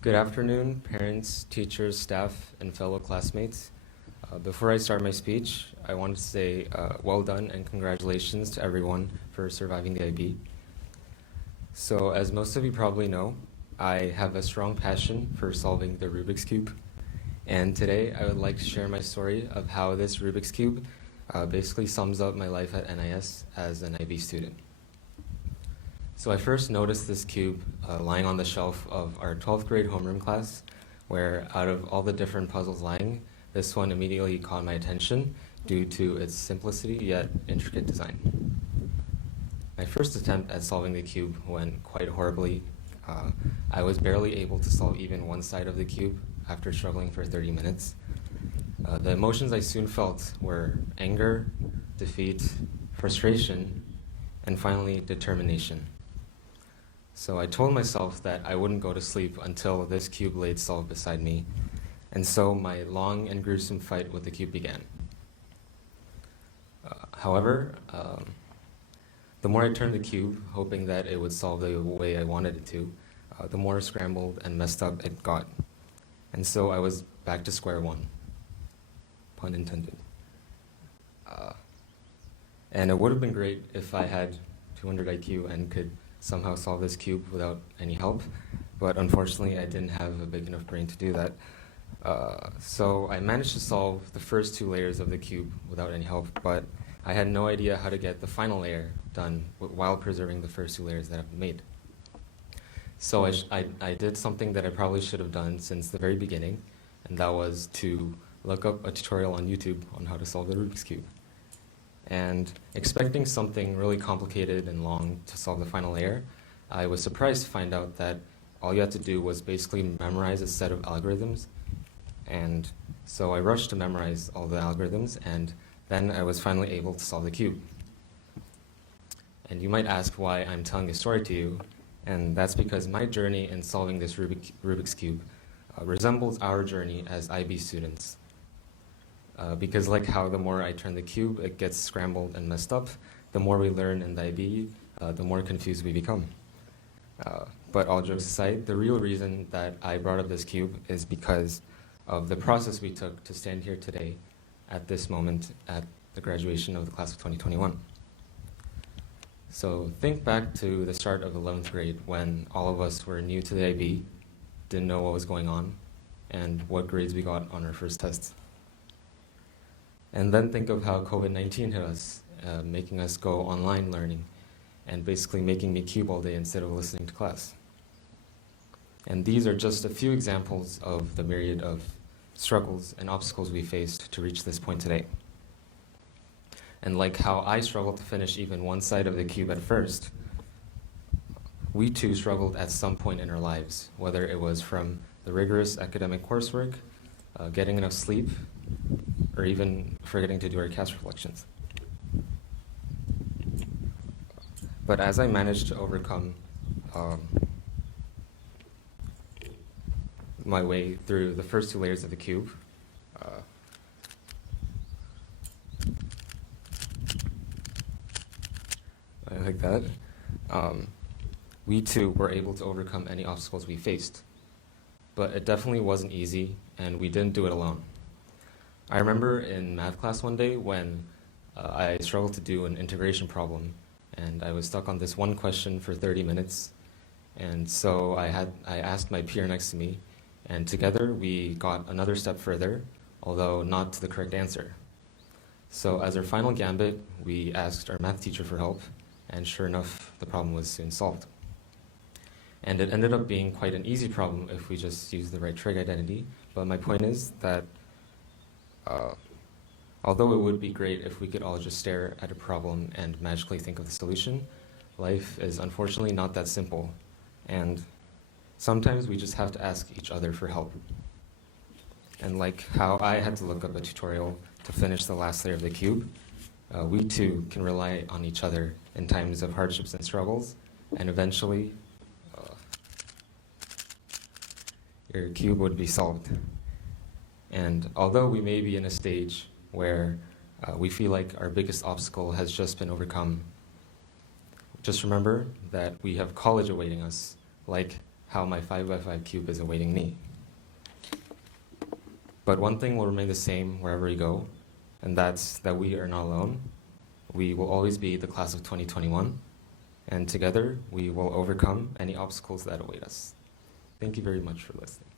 Good afternoon, parents, teachers, staff, and fellow classmates. Before I start my speech, I want to say well done and congratulations to everyone for surviving the IB. So, as most of you probably know, I have a strong passion for solving the Rubik's Cube. And today I would like to share my story of how this Rubik's Cube basically sums up my life at NIS as an IB student. So I first noticed this cube lying on the shelf of our 12th grade homeroom class, where out of all the different puzzles lying, this one immediately caught my attention due to its simplicity yet intricate design. My first attempt at solving the cube went quite horribly. I was barely able to solve even one side of the cube after struggling for 30 minutes. The emotions I soon felt were anger, defeat, frustration, and finally determination. So I told myself that I wouldn't go to sleep until this cube laid solved beside me, and so my long and gruesome fight with the cube began. However, the more I turned the cube, hoping that it would solve the way I wanted it to, the more scrambled and messed up it got. And so I was back to square one, pun intended. And it would have been great if I had 200 IQ and could somehow solve this cube without any help, but unfortunately I didn't have a big enough brain to do that. So I managed to solve the first two layers of the cube without any help, but I had no idea how to get the final layer done while preserving the first two layers that I've made. So I did something that I probably should have done since the very beginning, and that was to look up a tutorial on YouTube on how to solve the Rubik's Cube. And expecting something really complicated and long to solve the final layer, I was surprised to find out that all you had to do was basically memorize a set of algorithms. And so I rushed to memorize all the algorithms, and then I was finally able to solve the cube. And you might ask why I'm telling this story to you, and that's because my journey in solving this Rubik's Cube resembles our journey as IB students. Because like how the more I turn the cube, it gets scrambled and messed up, the more we learn in the IB, the more confused we become. But all jokes aside, the real reason that I brought up this cube is because of the process we took to stand here today at this moment at the graduation of the class of 2021. So think back to the start of 11th grade when all of us were new to the IB, didn't know what was going on, and what grades we got on our first tests. And then think of how COVID-19 hit us, making us go online learning and basically making me cube all day instead of listening to class. And these are just a few examples of the myriad of struggles and obstacles we faced to reach this point today. And like how I struggled to finish even one side of the cube at first, we too struggled at some point in our lives, whether it was from the rigorous academic coursework, getting enough sleep, or even forgetting to do our CAS reflections. But as I managed to overcome my way through the first two layers of the cube, like that, we too were able to overcome any obstacles we faced. But it definitely wasn't easy, and we didn't do it alone. I remember in math class one day when I struggled to do an integration problem, and I was stuck on this one question for 30 minutes. And so I asked my peer next to me, and together we got another step further, although not to the correct answer. So as our final gambit, we asked our math teacher for help, and sure enough, the problem was soon solved. And it ended up being quite an easy problem if we just used the right trig identity, but my point is that although it would be great if we could all just stare at a problem and magically think of the solution, life is unfortunately not that simple, and sometimes we just have to ask each other for help. And like how I had to look up a tutorial to finish the last layer of the cube, we too can rely on each other in times of hardships and struggles, and eventually your cube would be solved. And although we may be in a stage where we feel like our biggest obstacle has just been overcome, just remember that we have college awaiting us, like how my 5x5 cube is awaiting me. But one thing will remain the same wherever we go, and that's that we are not alone. We will always be the class of 2021, and together we will overcome any obstacles that await us. Thank you very much for listening.